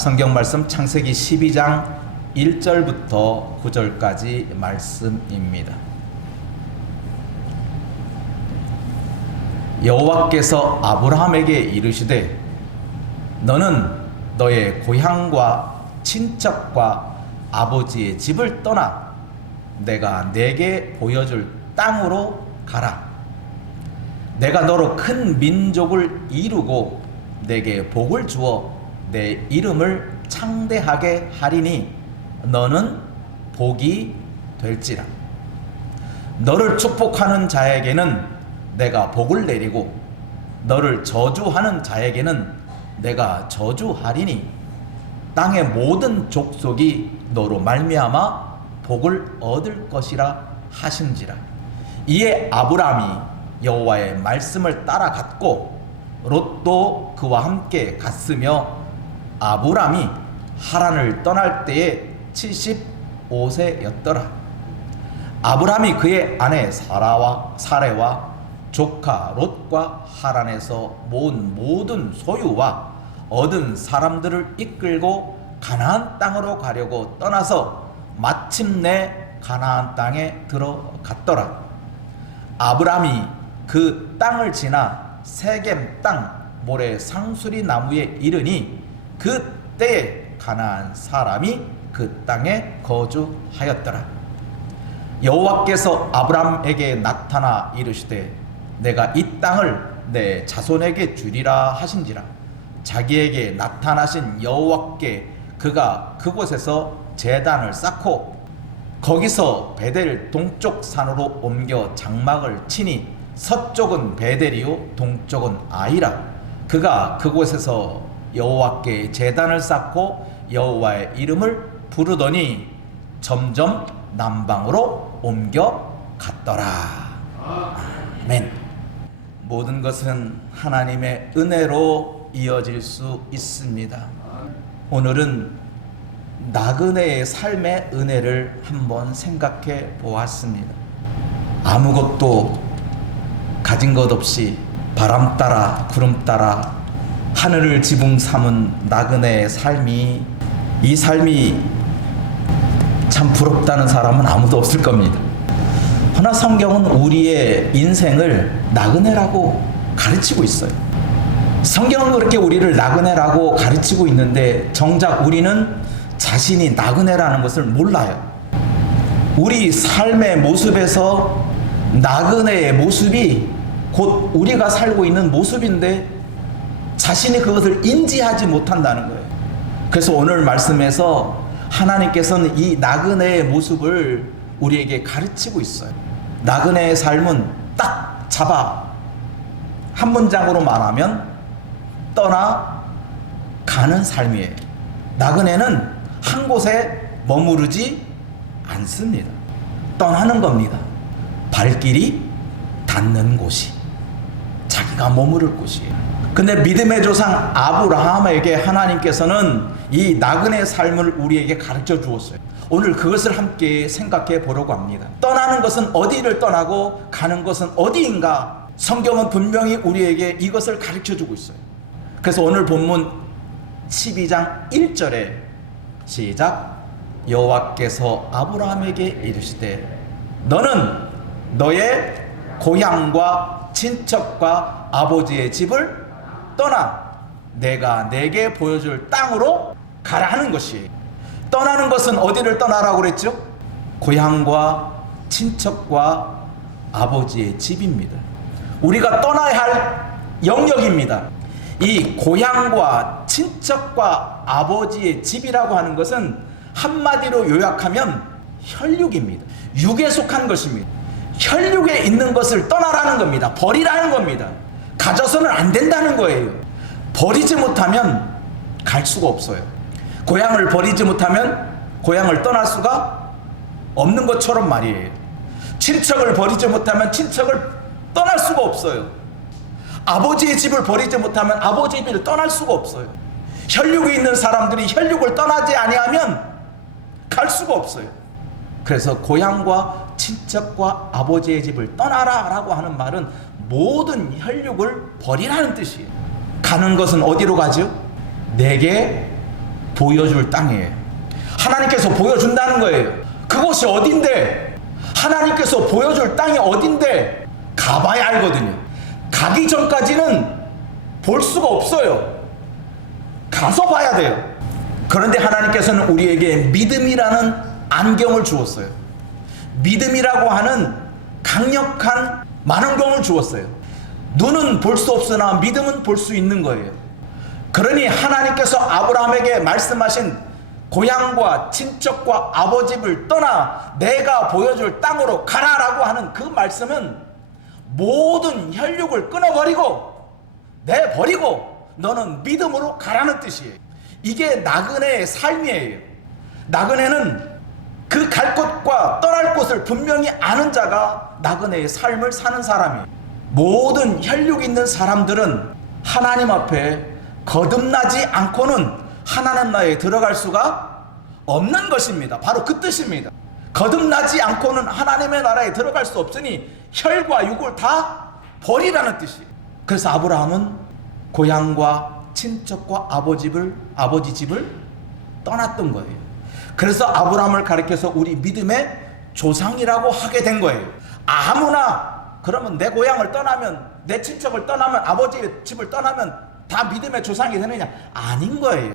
성경 말씀 창세기 12장 1절부터 9절까지 말씀입니다. 여호와께서 아브라함에게 이르시되 너는 너의 고향과 친척과 아버지의 집을 떠나 내가 네게 보여줄 땅으로 가라. 내가 너로 큰 민족을 이루고 내게 복을 주어 내 이름을 창대하게 하리니 너는 복이 될지라. 너를 축복하는 자에게는 내가 복을 내리고 너를 저주하는 자에게는 내가 저주하리니 땅의 모든 족속이 너로 말미암아 복을 얻을 것이라 하신지라. 이에 아브라함이 여호와의 말씀을 따라갔고 롯도 그와 함께 갔으며 아브라함이 하란을 떠날 때에 75세였더라. 아브라함이 그의 아내 사레와 조카 롯과 하란에서 모은 모든 소유와 얻은 사람들을 이끌고 가나안 땅으로 가려고 떠나서 마침내 가나안 땅에 들어갔더라. 아브라함이 그 땅을 지나 세겜 땅 모래 상수리 나무에 이르니 그때에 가나안 사람이 그 땅에 거주하였더라. 여호와께서 아브라함에게 나타나 이르시되 내가 이 땅을 내 자손에게 주리라 하신지라. 자기에게 나타나신 여호와께 그가 그곳에서 제단을 쌓고 거기서 베델 동쪽 산으로 옮겨 장막을 치니 서쪽은 베델이요 동쪽은 아이라. 그가 그곳에서 여호와께 제단을 쌓고 여호와의 이름을 부르더니 점점 남방으로 옮겨 갔더라. 아멘. 모든 것은 하나님의 은혜로 이어질 수 있습니다. 오늘은 나그네의 삶의 은혜를 한번 생각해 보았습니다. 아무것도 가진 것 없이 바람 따라 구름 따라 하늘을 지붕 삼은 나그네의 삶이, 이 삶이 참 부럽다는 사람은 아무도 없을 겁니다. 그러나 성경은 우리의 인생을 나그네라고 가르치고 있어요. 성경은 그렇게 우리를 나그네라고 가르치고 있는데 정작 우리는 자신이 나그네라는 것을 몰라요. 우리 삶의 모습에서 나그네의 모습이 곧 우리가 살고 있는 모습인데 자신이 그것을 인지하지 못한다는 거예요. 그래서 오늘 말씀에서 하나님께서는 이 나그네의 모습을 우리에게 가르치고 있어요. 나그네의 삶은 딱 잡아 한 문장으로 말하면 떠나가는 삶이에요. 나그네는 한 곳에 머무르지 않습니다. 떠나는 겁니다. 발길이 닿는 곳이 자기가 머무를 곳이에요. 근데 믿음의 조상 아브라함에게 하나님께서는 이 나그네 삶을 우리에게 가르쳐 주었어요. 오늘 그것을 함께 생각해 보려고 합니다. 떠나는 것은 어디를 떠나고 가는 것은 어디인가? 성경은 분명히 우리에게 이것을 가르쳐 주고 있어요. 그래서 오늘 본문 12장 1절에 시작. 여호와께서 아브라함에게 이르시되 너는 너의 고향과 친척과 아버지의 집을 떠나 내가 내게 보여줄 땅으로 가라 하는 것이에요. 떠나는 것은 어디를 떠나라고 그랬죠? 고향과 친척과 아버지의 집입니다. 우리가 떠나야 할 영역입니다. 이 고향과 친척과 아버지의 집이라고 하는 것은 한마디로 요약하면 혈육입니다. 육에 속한 것입니다. 혈육에 있는 것을 떠나라는 겁니다. 버리라는 겁니다. 가져서는 안 된다는 거예요. 버리지 못하면 갈 수가 없어요. 고향을 버리지 못하면 고향을 떠날 수가 없는 것처럼 말이에요. 친척을 버리지 못하면 친척을 떠날 수가 없어요. 아버지의 집을 버리지 못하면 아버지의 집을 떠날 수가 없어요. 혈육이 있는 사람들이 혈육을 떠나지 아니하면 갈 수가 없어요. 그래서 고향과 친척과 아버지의 집을 떠나라 라고 하는 말은 모든 혈육을 버리라는 뜻이에요. 가는 것은 어디로 가죠? 내게 보여줄 땅이에요. 하나님께서 보여준다는 거예요. 그곳이 어딘데? 하나님께서 보여줄 땅이 어딘데? 가봐야 알거든요. 가기 전까지는 볼 수가 없어요. 가서 봐야 돼요. 그런데 하나님께서는 우리에게 믿음이라는 안경을 주었어요. 믿음이라고 하는 강력한 만원경을 주었어요. 눈은 볼 수 없으나 믿음은 볼 수 있는 거예요. 그러니 하나님께서 아브라함에게 말씀하신 고향과 친척과 아버지 집을 떠나 내가 보여줄 땅으로 가라라고 하는 그 말씀은 모든 혈육을 끊어버리고 내버리고 너는 믿음으로 가라는 뜻이에요. 이게 나그네의 삶이에요. 나그네는 그 갈 곳과 떠날 곳을 분명히 아는 자가 나그네의 삶을 사는 사람이에요. 모든 혈육 있는 사람들은 하나님 앞에 거듭나지 않고는 하나님 나라에 들어갈 수가 없는 것입니다. 바로 그 뜻입니다. 거듭나지 않고는 하나님의 나라에 들어갈 수 없으니 혈과 육을 다 버리라는 뜻이에요. 그래서 아브라함은 고향과 친척과 아버지 집을 떠났던 거예요. 그래서 아브라함을 가리켜서 우리 믿음의 조상이라고 하게 된 거예요. 아무나 그러면 내 고향을 떠나면, 내 친척을 떠나면, 아버지 집을 떠나면 다 믿음의 조상이 되느냐? 아닌 거예요.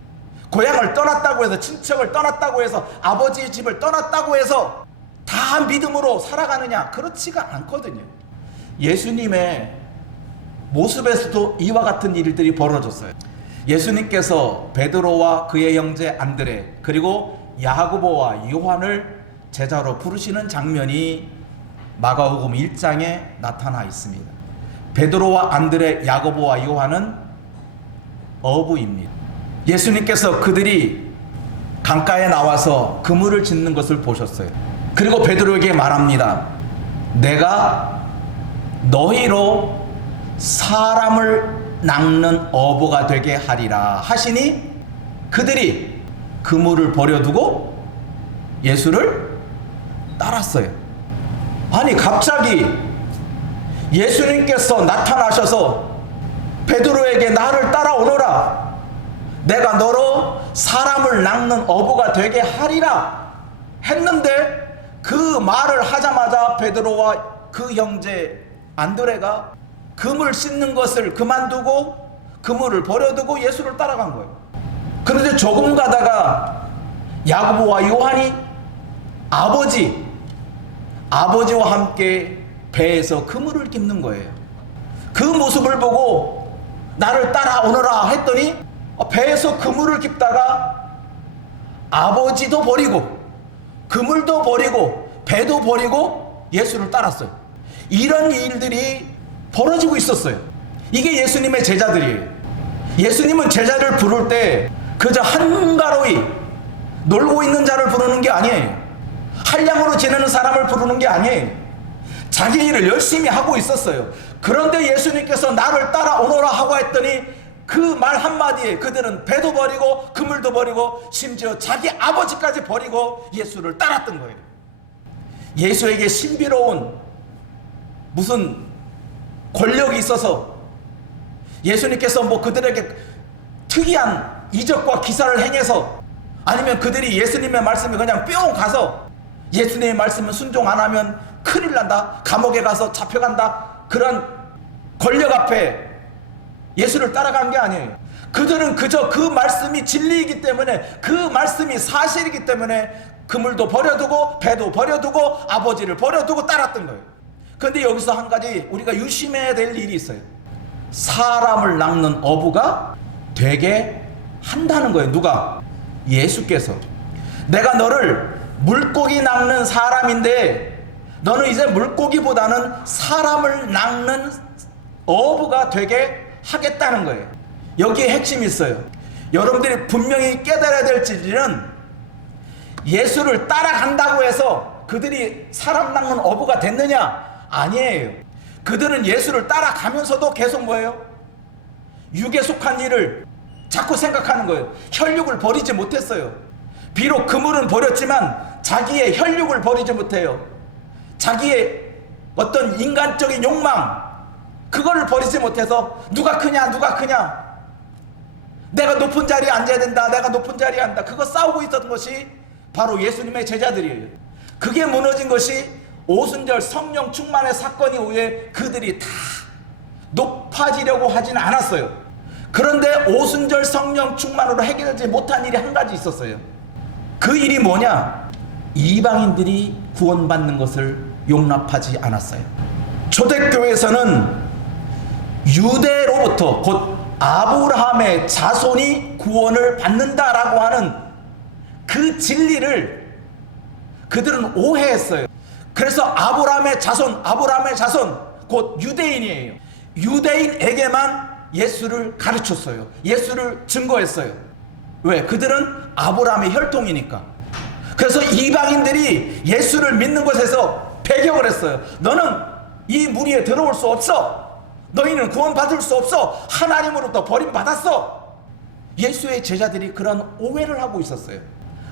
고향을 떠났다고 해서, 친척을 떠났다고 해서, 아버지 집을 떠났다고 해서 다 믿음으로 살아가느냐? 그렇지가 않거든요. 예수님의 모습에서도 이와 같은 일들이 벌어졌어요. 예수님께서 베드로와 그의 형제 안드레 그리고 야고보와 요한을 제자로 부르시는 장면이 마가복음 1장에 나타나 있습니다. 베드로와 안드레, 야고보와 요한은 어부입니다. 예수님께서 그들이 강가에 나와서 그물을 짓는 것을 보셨어요. 그리고 베드로에게 말합니다. 내가 너희로 사람을 낚는 어부가 되게 하리라 하시니 그들이 그물을 버려두고 예수를 따랐어요. 아니 갑자기 예수님께서 나타나셔서 베드로에게 나를 따라오너라, 내가 너로 사람을 낚는 어부가 되게 하리라 했는데 그 말을 하자마자 베드로와 그 형제 안드레가 그물 씻는 것을 그만두고 그물을 버려두고 예수를 따라간 거예요. 그런데 조금 가다가 야고보와 요한이 아버지와 함께 배에서 그물을 깁는 거예요. 그 모습을 보고 나를 따라오너라 했더니 배에서 그물을 깁다가 아버지도 버리고 그물도 버리고 배도 버리고 예수를 따랐어요. 이런 일들이 벌어지고 있었어요. 이게 예수님의 제자들이에요. 예수님은 제자를 부를 때 그저 한가로이 놀고 있는 자를 부르는 게 아니에요. 한량으로 지내는 사람을 부르는 게 아니에요. 자기 일을 열심히 하고 있었어요. 그런데 예수님께서 나를 따라오너라 하고 했더니 그 말 한마디에 그들은 배도 버리고 그물도 버리고 심지어 자기 아버지까지 버리고 예수를 따랐던 거예요. 예수에게 신비로운 무슨 권력이 있어서 예수님께서 뭐 그들에게 특이한 이적과 기사를 행해서, 아니면 그들이 예수님의 말씀에 그냥 뿅 가서 예수님의 말씀을 순종 안 하면 큰일 난다, 감옥에 가서 잡혀간다, 그런 권력 앞에 예수를 따라간 게 아니에요. 그들은 그저 그 말씀이 진리이기 때문에, 그 말씀이 사실이기 때문에 그물도 버려두고 배도 버려두고 아버지를 버려두고 따랐던 거예요. 그런데 여기서 한 가지 우리가 유심해야 될 일이 있어요. 사람을 낚는 어부가 되게 한다는 거예요. 누가? 예수께서. 내가 너를 물고기 낚는 사람인데 너는 이제 물고기보다는 사람을 낚는 어부가 되게 하겠다는 거예요. 여기에 핵심이 있어요. 여러분들이 분명히 깨달아야 될 진리는 예수를 따라간다고 해서 그들이 사람 낚는 어부가 됐느냐? 아니에요. 그들은 예수를 따라가면서도 계속 뭐예요? 육에 속한 일을 자꾸 생각하는 거예요. 혈육을 버리지 못했어요. 비록 그물은 버렸지만 자기의 혈육을 버리지 못해요. 자기의 어떤 인간적인 욕망, 그거를 버리지 못해서 누가 크냐 내가 높은 자리에 앉아야 된다, 내가 높은 자리에 앉다, 그거 싸우고 있었던 것이 바로 예수님의 제자들이에요. 그게 무너진 것이 오순절 성령 충만의 사건이 후에 그들이 다 높아지려고 하지는 않았어요. 그런데 오순절 성령 충만으로 해결하지 못한 일이 한 가지 있었어요. 그 일이 뭐냐? 이방인들이 구원받는 것을 용납하지 않았어요. 초대교회에서는 유대로부터 곧 아브라함의 자손이 구원을 받는다라고 하는 그 진리를 그들은 오해했어요. 그래서 아브라함의 자손 곧 유대인이에요. 유대인에게만 예수를 가르쳤어요. 예수를 증거했어요. 왜? 그들은 아브라함의 혈통이니까. 그래서 이방인들이 예수를 믿는 것에서 배격을 했어요. 너는 이 무리에 들어올 수 없어. 너희는 구원받을 수 없어. 하나님으로부터 버림받았어. 예수의 제자들이 그런 오해를 하고 있었어요.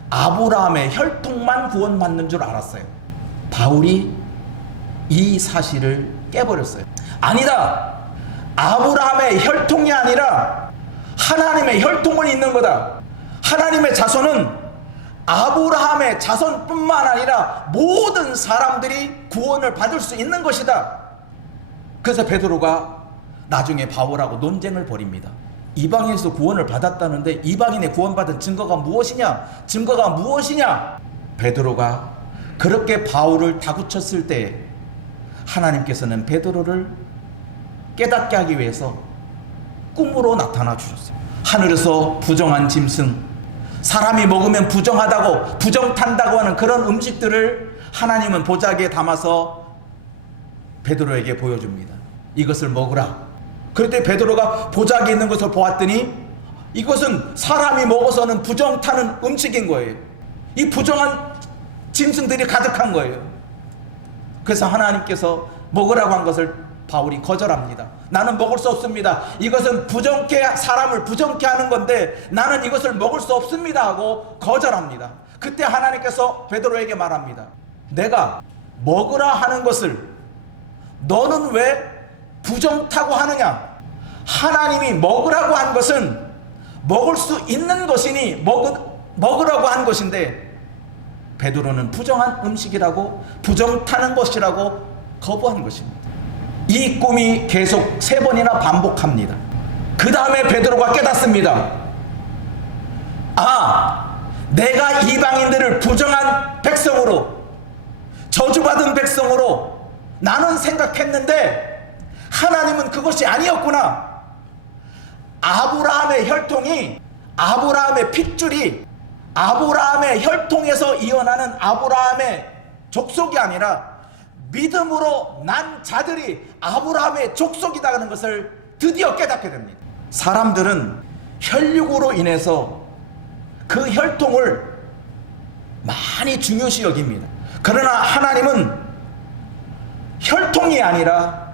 아브라함의 혈통만 구원받는 줄 알았어요. 바울이 이 사실을 깨버렸어요. 아니다. 아브라함의 혈통이 아니라 하나님의 혈통은 있는 거다. 하나님의 자손은 아브라함의 자손뿐만 아니라 모든 사람들이 구원을 받을 수 있는 것이다. 그래서 베드로가 나중에 바울하고 논쟁을 벌입니다. 이방인에서 구원을 받았다는데 이방인의 구원받은 증거가 무엇이냐? 증거가 무엇이냐? 베드로가 그렇게 바울을 다구쳤을 때 하나님께서는 베드로를 깨닫게 하기 위해서 꿈으로 나타나 주셨어요. 하늘에서 부정한 짐승, 사람이 먹으면 부정하다고 부정탄다고 하는 그런 음식들을 하나님은 보자기에 담아서 베드로에게 보여줍니다. 이것을 먹으라. 그런데 베드로가 보자기에 있는 것을 보았더니 이것은 사람이 먹어서는 부정타는 음식인 거예요. 이 부정한 짐승들이 가득한 거예요. 그래서 하나님께서 먹으라고 한 것을 바울이 거절합니다. 나는 먹을 수 없습니다. 이것은 사람을 부정케 하는 건데 나는 이것을 먹을 수 없습니다 하고 거절합니다. 그때 하나님께서 베드로에게 말합니다. 내가 먹으라 하는 것을 너는 왜 부정타고 하느냐? 하나님이 먹으라고 한 것은 먹을 수 있는 것이니 먹으라고 한 것인데 베드로는 부정한 음식이라고 부정타는 것이라고 거부한 것입니다. 이 꿈이 계속 3번이나 반복합니다. 그 다음에 베드로가 깨닫습니다. 아, 내가 이방인들을 부정한 백성으로, 저주받은 백성으로 나는 생각했는데 하나님은 그것이 아니었구나. 아브라함의 혈통이, 아브라함의 핏줄이 아브라함의 혈통에서 이어나는 아브라함의 족속이 아니라 믿음으로 난 자들이 아브라함의 족속이라는 것을 드디어 깨닫게 됩니다. 사람들은 혈육으로 인해서 그 혈통을 많이 중요시 여깁니다. 그러나 하나님은 혈통이 아니라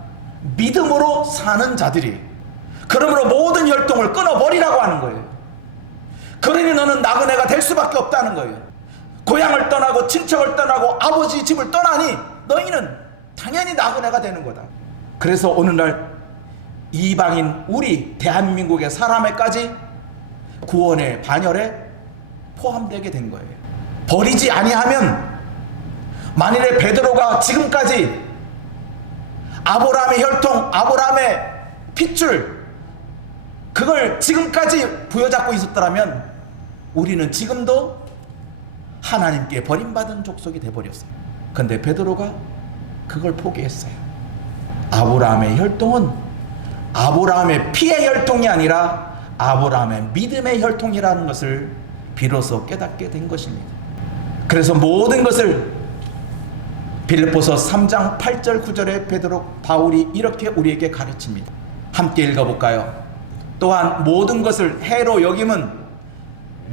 믿음으로 사는 자들이, 그러므로 모든 혈통을 끊어버리라고 하는 거예요. 그러니 너는 나그네가 될 수밖에 없다는 거예요. 고향을 떠나고 친척을 떠나고 아버지 집을 떠나니 너희는 당연히 나그네가 되는 거다. 그래서 오늘날 이방인 우리 대한민국의 사람에까지 구원의 반열에 포함되게 된 거예요. 버리지 아니하면 만일에 베드로가 지금까지 아브라함의 혈통, 아브라함의 핏줄 그걸 지금까지 부여잡고 있었더라면 우리는 지금도 하나님께 버림받은 족속이 되어버렸어요. 근데 베드로가 그걸 포기했어요. 아브라함의 혈통은 아브라함의 피의 혈통이 아니라 아브라함의 믿음의 혈통이라는 것을 비로소 깨닫게 된 것입니다. 그래서 모든 것을 빌립보서 3장 8절 9절에 바울이 이렇게 우리에게 가르칩니다. 함께 읽어볼까요? 또한 모든 것을 해로 여김은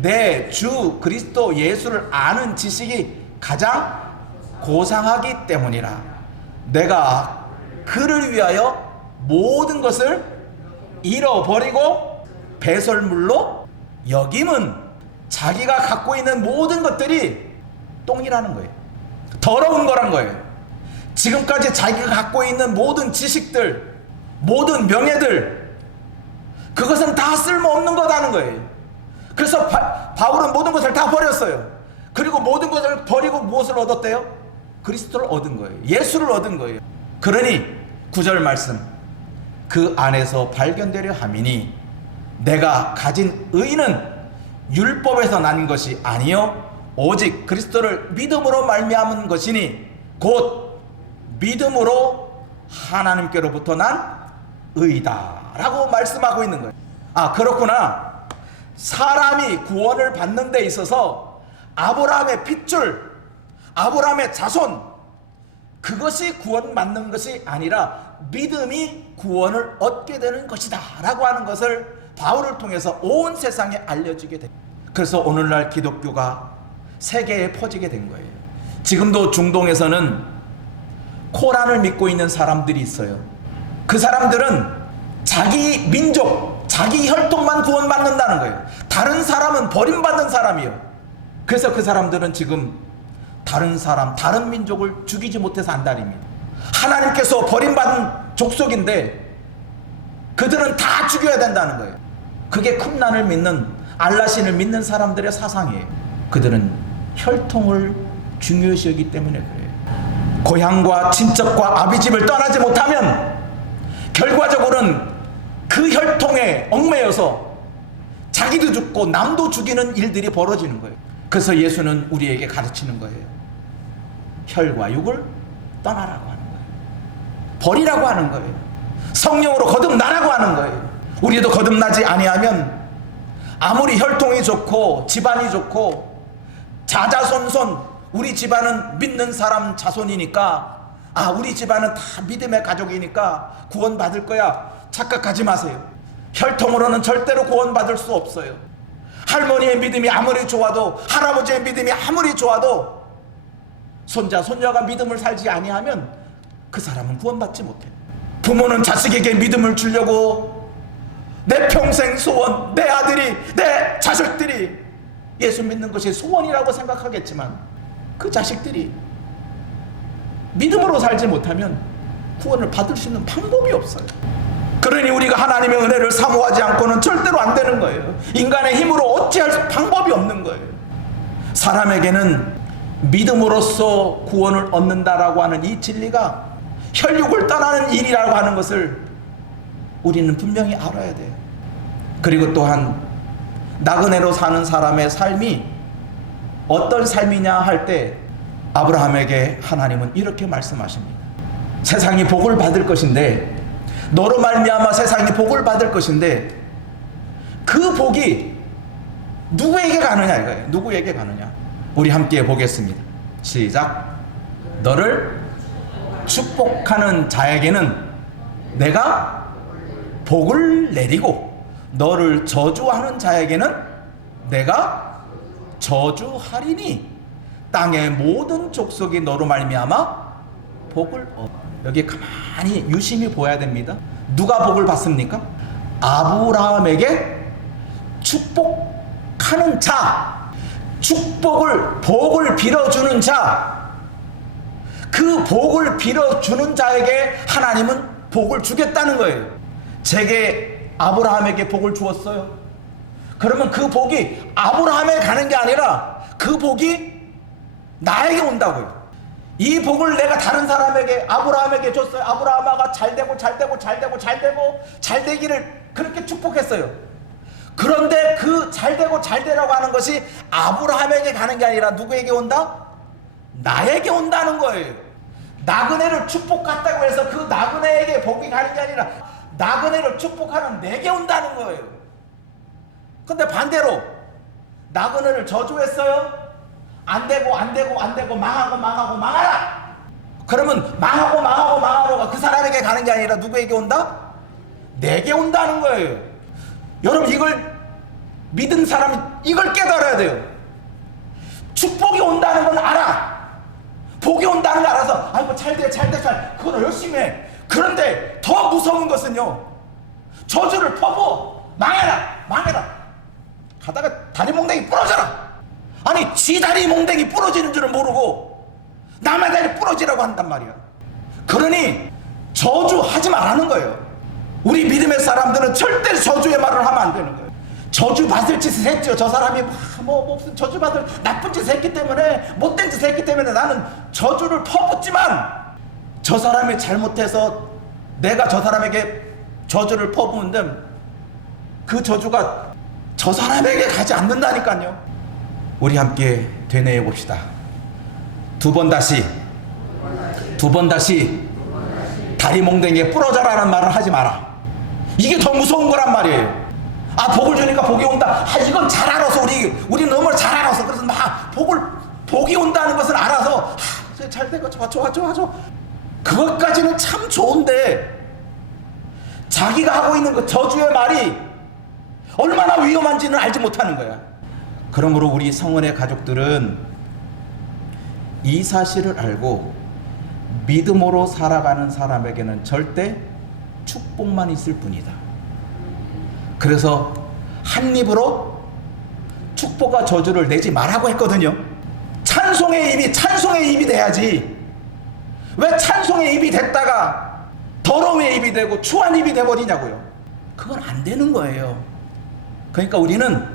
내 주 그리스도 예수를 아는 지식이 가장 고상하기 때문이라. 내가 그를 위하여 모든 것을 잃어버리고 배설물로 여김은 자기가 갖고 있는 모든 것들이 똥이라는 거예요. 더러운 거란 거예요. 지금까지 자기가 갖고 있는 모든 지식들, 모든 명예들, 그것은 다 쓸모없는 거다는 거예요. 그래서 바울은 모든 것을 다 버렸어요. 그리고 모든 것을 버리고 무엇을 얻었대요? 그리스도를 얻은 거예요. 예수를 얻은 거예요. 그러니 9절 말씀, 그 안에서 발견되려 함이니 내가 가진 의는 율법에서 난 것이 아니요 오직 그리스도를 믿음으로 말미암은 것이니 곧 믿음으로 하나님께로부터 난 의다라고 말씀하고 있는 거예요. 아, 그렇구나. 사람이 구원을 받는 데 있어서 아브라함의 핏줄, 아브라함의 자손, 그것이 구원받는 것이 아니라 믿음이 구원을 얻게 되는 것이다 라고 하는 것을 바울을 통해서 온 세상에 알려지게 됩니다. 그래서 오늘날 기독교가 세계에 퍼지게 된 거예요. 지금도 중동에서는 코란을 믿고 있는 사람들이 있어요. 그 사람들은 자기 민족, 자기 혈통만 구원받는다는 거예요. 다른 사람은 버림받는 사람이에요. 그래서 그 사람들은 지금 다른 사람, 다른 민족을 죽이지 못해서 안달입니다. 하나님께서 버림받은 족속인데 그들은 다 죽여야 된다는 거예요. 그게 쿰란을 믿는, 알라신을 믿는 사람들의 사상이에요. 그들은 혈통을 중요시 여기기 때문에 그래요. 고향과 친척과 아비집을 떠나지 못하면 결과적으로는 그 혈통에 얽매여서 자기도 죽고 남도 죽이는 일들이 벌어지는 거예요. 그래서 예수는 우리에게 가르치는 거예요. 혈과 육을 떠나라고 하는 거예요. 버리라고 하는 거예요. 성령으로 거듭나라고 하는 거예요. 우리도 거듭나지 아니하면 아무리 혈통이 좋고 집안이 좋고 자자손손 우리 집안은 믿는 사람 자손이니까, 아, 우리 집안은 다 믿음의 가족이니까 구원받을 거야, 착각하지 마세요. 혈통으로는 절대로 구원받을 수 없어요. 할머니의 믿음이 아무리 좋아도, 할아버지의 믿음이 아무리 좋아도 손자 손녀가 믿음을 살지 아니하면 그 사람은 구원받지 못해요. 부모는 자식에게 믿음을 주려고 내 평생 소원, 내 아들이, 내 자식들이 예수 믿는 것이 소원이라고 생각하겠지만 그 자식들이 믿음으로 살지 못하면 구원을 받을 수 있는 방법이 없어요. 그러니 우리가 하나님의 은혜를 사모하지 않고는 절대로 안 되는 거예요. 인간의 힘으로 어찌할 방법이 없는 거예요. 사람에게는 믿음으로써 구원을 얻는다라고 하는 이 진리가 혈육을 떠나는 일이라고 하는 것을 우리는 분명히 알아야 돼요. 그리고 또한 나그네로 사는 사람의 삶이 어떤 삶이냐 할 때 아브라함에게 하나님은 이렇게 말씀하십니다. 세상이 복을 받을 것인데, 너로 말미암아 세상이 복을 받을 것인데 그 복이 누구에게 가느냐 이거예요. 누구에게 가느냐. 우리 함께 보겠습니다. 시작. 너를 축복하는 자에게는 내가 복을 내리고 너를 저주하는 자에게는 내가 저주하리니 땅의 모든 족속이 너로 말미암아 복을 얻어. 여기 가만히 유심히 보아야 됩니다. 누가 복을 받습니까? 아브라함에게 축복하는 자, 복을 빌어주는 자, 그 복을 빌어주는 자에게 하나님은 복을 주겠다는 거예요. 제게 아브라함에게 복을 주었어요. 그러면 그 복이 아브라함에 가는 게 아니라 그 복이 나에게 온다고요. 이 복을 내가 다른 사람에게, 아브라함에게 줬어요. 아브라함아가 잘되고 잘되기를 그렇게 축복했어요. 그런데 그 잘되고 잘되라고 하는 것이 아브라함에게 가는 게 아니라 누구에게 온다? 나에게 온다는 거예요. 나그네를 축복했다고 해서 그 나그네에게 복이 가는 게 아니라 나그네를 축복하는 내게 온다는 거예요. 근데 반대로 나그네를 저주했어요. 안 되고 망하라. 그러면 망하고가 그 사람에게 가는 게 아니라 누구에게 온다? 내게 온다는 거예요. 여러분, 이걸 믿은 사람이 이걸 깨달아야 돼요. 축복이 온다는 건 알아. 복이 온다는 걸 알아서 아이고 잘돼 그걸 열심히 해. 그런데 더 무서운 것은요, 저주를 퍼부 망해라 가다가 다리 몽댕이 부러져라. 아니, 지 다리 몽댕이 부러지는 줄은 모르고 남의 다리 부러지라고 한단 말이야. 그러니 저주하지 말라는 거예요. 우리 믿음의 사람들은 절대 저주의 말을 하면 안 되는 거예요. 저주 받을 짓을 했죠. 저 사람이 무슨 저주 받을 나쁜 짓을 했기 때문에, 못된 짓을 했기 때문에 나는 저주를 퍼붓지만, 저 사람이 잘못해서 내가 저 사람에게 저주를 퍼부으면 그 저주가 저 사람에게 가지 않는다니까요. 우리 함께 되뇌어 봅시다. 두 번 다시 다리 몽댕이에 부러져라는 말을 하지 마라. 이게 더 무서운 거란 말이에요. 복을 주니까 복이 온다. 이건 잘 알아서 우리 너무 잘 알아서, 그래서 막 복이 온다는 것을 알아서 잘 된 거 좋아. 그것까지는 참 좋은데, 자기가 하고 있는 그 저주의 말이 얼마나 위험한지는 알지 못하는 거야. 그러므로 우리 성원의 가족들은 이 사실을 알고 믿음으로 살아가는 사람에게는 절대 축복만 있을 뿐이다. 그래서 한 입으로 축복과 저주를 내지 말라고 했거든요. 찬송의 입이 돼야지. 왜 찬송의 입이 됐다가 더러움의 입이 되고 추한 입이 돼버리냐고요. 그건 안 되는 거예요. 그러니까 우리는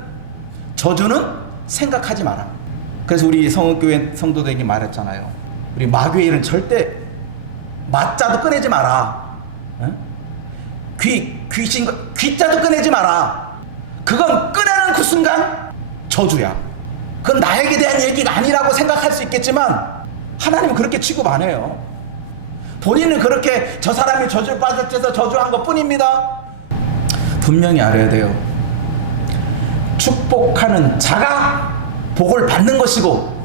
저주는 생각하지 마라. 그래서 우리 성읍교회 성도들에게 말했잖아요. 우리 마교회는 절대 맞자도 꺼내지 마라. 귀자도 꺼내지 마라. 그건 꺼내는 그 순간 저주야. 그건 나에게 대한 얘기가 아니라고 생각할 수 있겠지만, 하나님은 그렇게 취급 안 해요. 본인은 그렇게 저 사람이 저주를 받을 때서 저주한 것 뿐입니다. 분명히 알아야 돼요. 축복하는 자가 복을 받는 것이고,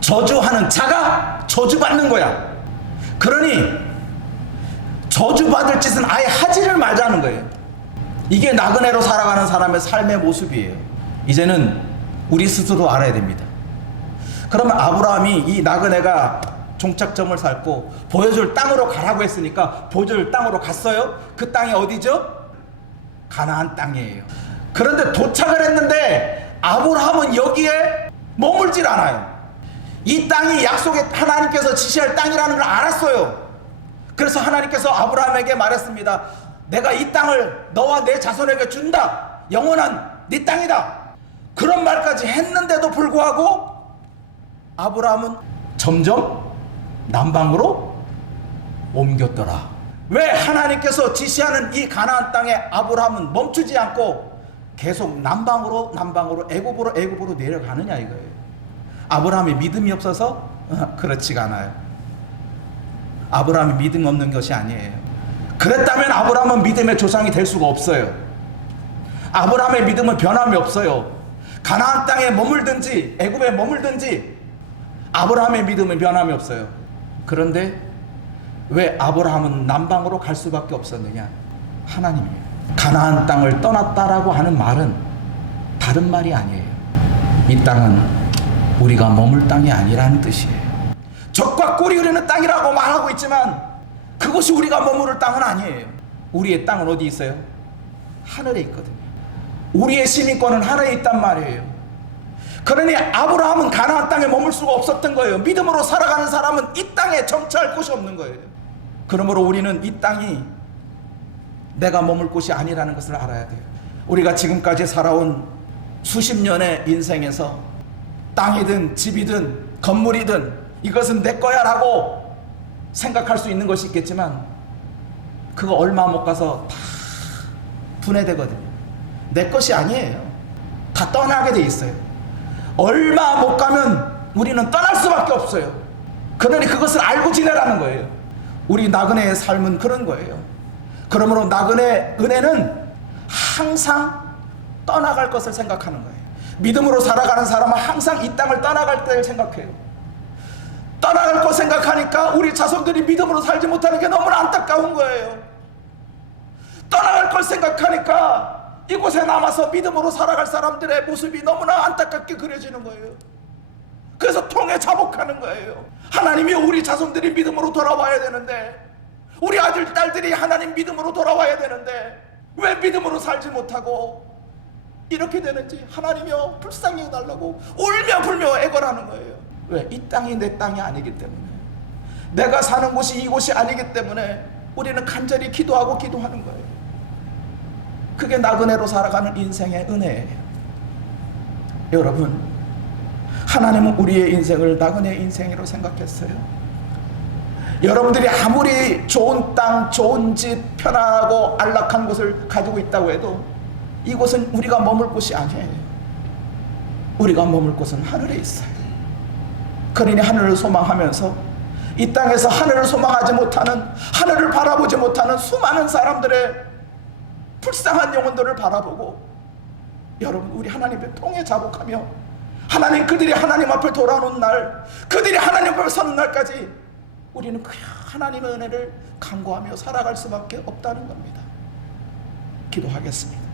저주하는 자가 저주받는 거야. 그러니 저주받을 짓은 아예 하지를 말자는 거예요. 이게 나그네로 살아가는 사람의 삶의 모습이에요. 이제는 우리 스스로 알아야 됩니다. 그러면 아브라함이 이 나그네가 종착점을 밟고 보여줄 땅으로 가라고 했으니까 보여줄 땅으로 갔어요. 그 땅이 어디죠? 가나안 땅이에요. 그런데 도착을 했는데 아브라함은 여기에 머물질 않아요. 이 땅이 약속의 하나님께서 지시할 땅이라는 걸 알았어요. 그래서 하나님께서 아브라함에게 말했습니다. 내가 이 땅을 너와 내 자손에게 준다. 영원한 네 땅이다. 그런 말까지 했는데도 불구하고 아브라함은 점점 남방으로 옮겼더라. 왜 하나님께서 지시하는 이 가나안 땅에 아브라함은 멈추지 않고 계속 남방으로 애굽으로 내려가느냐 이거예요. 아브라함이 믿음이 없어서? 그렇지가 않아요. 아브라함이 믿음 없는 것이 아니에요. 그랬다면 아브라함은 믿음의 조상이 될 수가 없어요. 아브라함의 믿음은 변함이 없어요. 가나안 땅에 머물든지 애굽에 머물든지 아브라함의 믿음은 변함이 없어요. 그런데 왜 아브라함은 남방으로 갈 수밖에 없었느냐? 하나님이에요. 가나안 땅을 떠났다라고 하는 말은 다른 말이 아니에요. 이 땅은 우리가 머물 땅이 아니라는 뜻이에요. 적과 꿀이 흐르는 땅이라고 말하고 있지만 그것이 우리가 머무를 땅은 아니에요. 우리의 땅은 어디 있어요? 하늘에 있거든요. 우리의 시민권은 하늘에 있단 말이에요. 그러니 아브라함은 가나안 땅에 머물 수가 없었던 거예요. 믿음으로 살아가는 사람은 이 땅에 정착할 곳이 없는 거예요. 그러므로 우리는 이 땅이 내가 머물 곳이 아니라는 것을 알아야 돼요. 우리가 지금까지 살아온 수십 년의 인생에서 땅이든 집이든 건물이든 이것은 내 거야 라고 생각할 수 있는 것이 있겠지만 그거 얼마 못 가서 다 분해되거든요. 내 것이 아니에요. 다 떠나게 돼 있어요. 얼마 못 가면 우리는 떠날 수밖에 없어요. 그러니 그것을 알고 지내라는 거예요. 우리 나그네의 삶은 그런 거예요. 그러므로 나그네 은혜는 항상 떠나갈 것을 생각하는 거예요. 믿음으로 살아가는 사람은 항상 이 땅을 떠나갈 때를 생각해요. 떠나갈 것 생각하니까 우리 자손들이 믿음으로 살지 못하는 게 너무나 안타까운 거예요. 떠나갈 걸 생각하니까 이곳에 남아서 믿음으로 살아갈 사람들의 모습이 너무나 안타깝게 그려지는 거예요. 그래서 통해 자복하는 거예요. 하나님이 우리 자손들이 믿음으로 돌아와야 되는데, 우리 아들 딸들이 하나님 믿음으로 돌아와야 되는데 왜 믿음으로 살지 못하고 이렇게 되는지 하나님이여 불쌍히 해달라고 울며 불며 애걸하는 거예요. 왜? 이 땅이 내 땅이 아니기 때문에, 내가 사는 곳이 이곳이 아니기 때문에 우리는 간절히 기도하고 기도하는 거예요. 그게 나그네로 살아가는 인생의 은혜예요. 여러분, 하나님은 우리의 인생을 나그네 인생으로 생각했어요. 여러분들이 아무리 좋은 땅, 좋은 집, 편안하고 안락한 곳을 가지고 있다고 해도 이곳은 우리가 머물 곳이 아니에요. 우리가 머물 곳은 하늘에 있어요. 그러니 하늘을 소망하면서 이 땅에서 하늘을 소망하지 못하는, 하늘을 바라보지 못하는 수많은 사람들의 불쌍한 영혼들을 바라보고, 여러분, 우리 하나님의 통에 자복하며 하나님, 그들이 하나님 앞에 돌아오는 날, 그들이 하나님 앞에 서는 날까지 우리는 그 하나님의 은혜를 간구하며 살아갈 수밖에 없다는 겁니다. 기도하겠습니다.